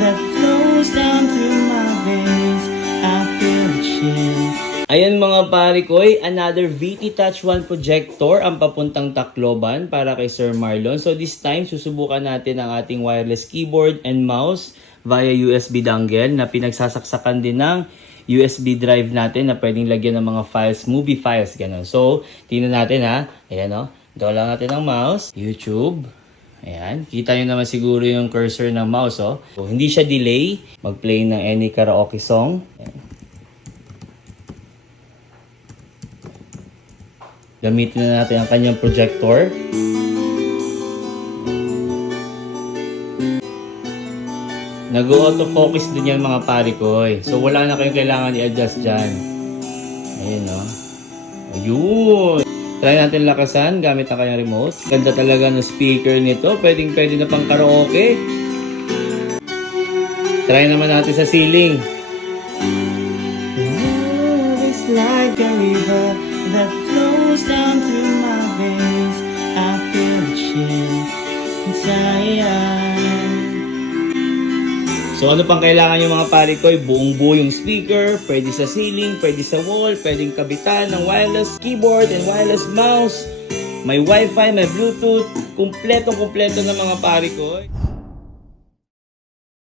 that flows down through my veins. I feel the chill. Ayan mga pare koy, another VT Touch 1 projector ang papuntang Tacloban para kay Sir Marlon. So this time, susubukan natin ang ating wireless keyboard and mouse via USB dongle na pinagsasaksakan din ng USB drive natin na pwedeng lagyan ng mga files, movie files, gano'n. So, tingnan natin ha. Ayan o, gawa lang natin ang mouse, YouTube. Ayan, kita nyo naman siguro yung cursor ng mouse o. So, hindi siya delay, mag-play ng any karaoke song. Ayan. Gamitin na natin ang kanyang projector. Nag-autofocus din yan mga pare koy. So wala na kayong kailangan i-adjust dyan. Ayun o. Ayun. Try natin lakasan gamit ang kanyang remote. Ganda talaga ng speaker nito. Pwede na pang karaoke. Try naman natin sa ceiling. Love is like a river that flows down through my veins. I feel the chill inside. So ano pang kailangan yung mga pare ko? Buong buo yung speaker, pwede sa ceiling, pwede sa wall, pwedeng kabitan ng wireless keyboard and wireless mouse. May wifi, may bluetooth, kumpleto ng mga pare ko.